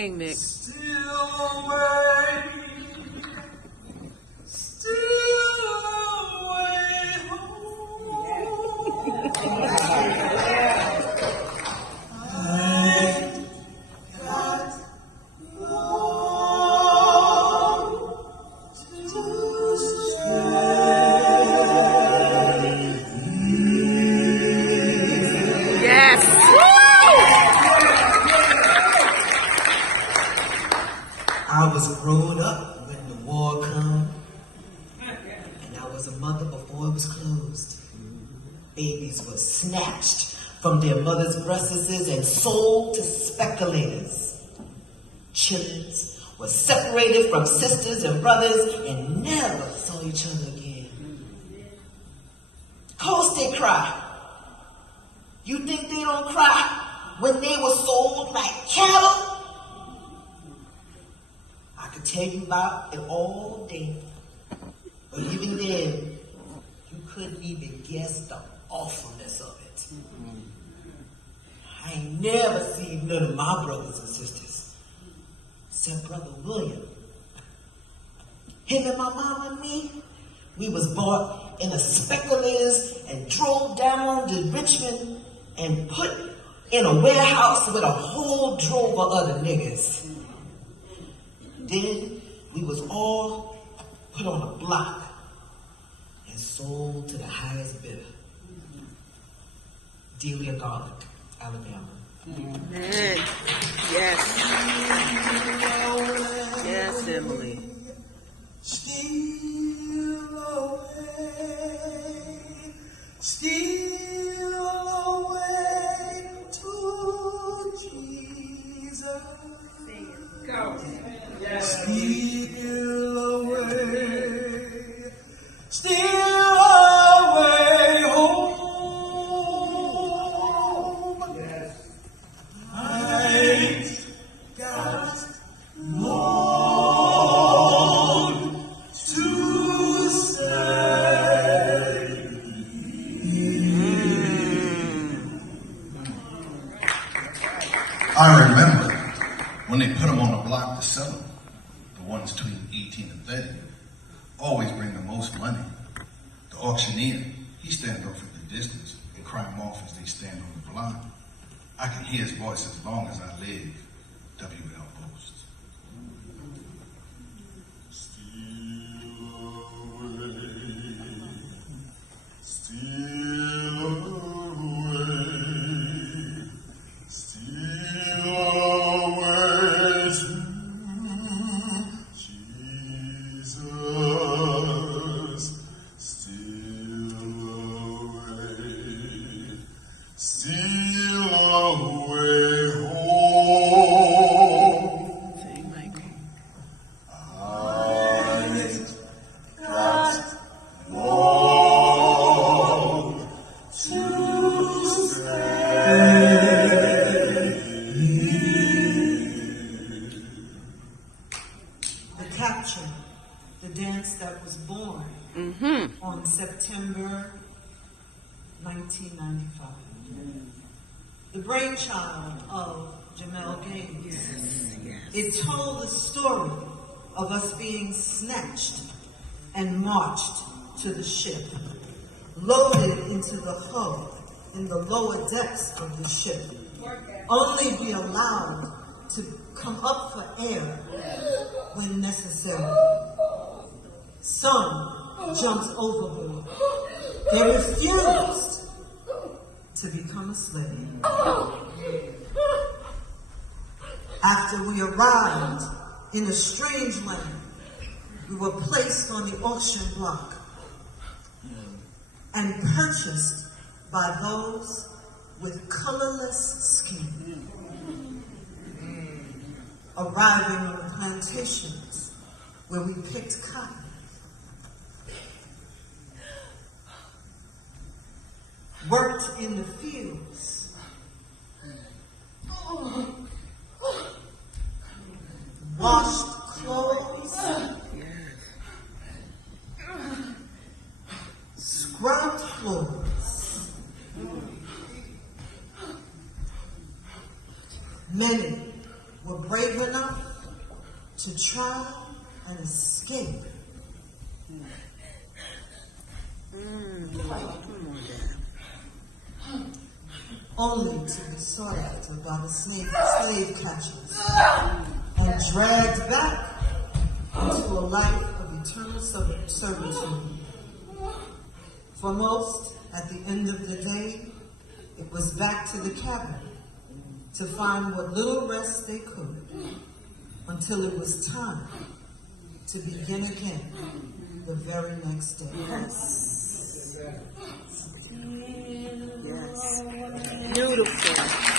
Sing, Nick. Still away, still away home. I got more to say. Yes. I was grown up when the war come, and I was a mother before it was closed. Babies were snatched from their mothers' breasts and sold to speculators. Children were separated from sisters and brothers and never saw each other again. Of course they cry. You think they don't cry when they were sold like cattle? I could tell you about it all day, but even then, you couldn't even guess the awfulness of it. I ain't never seen none of my brothers and sisters, except Brother William. Him and my mom and me, we was bought in a speculators and drove down to Richmond and put in a warehouse with a whole drove of other niggas. Then we was all put on a block and sold to the highest bidder. Delia Garlic, Alabama. Amen. Yes. Yes, Emily. Steal away, steal away to Jesus. Go. Yes. Steal away home. Yes. I got more to say. I remember when they put them on the block to sell them, the ones between 18 and 30, always bring the most money. The auctioneer, he stands off at the distance and cry them off as they stand on the block. I can hear his voice as long as I live. W.L. boasts. The dance that was born on September 1995. The brainchild of Jamel Gaines. Yes. It told the story of us being snatched and marched to the ship, loaded into the hull in the lower decks of the ship, only be allowed to come up for air when necessary. Some jumped overboard. They refused to become a slave. After we arrived in a strange land, we were placed on the auction block and purchased by those with colorless skin. Arriving on the plantations where we picked cotton. Worked in the fields. Washed clothes. Scrubbed floors. Many were brave enough to try and escape. Come on, Dad. Only to be sought after by the slave catchers and dragged back into a life of eternal servitude. For most, at the end of the day, it was back to the cabin to find what little rest they could until it was time to begin again the very next day. Yes. Beautiful.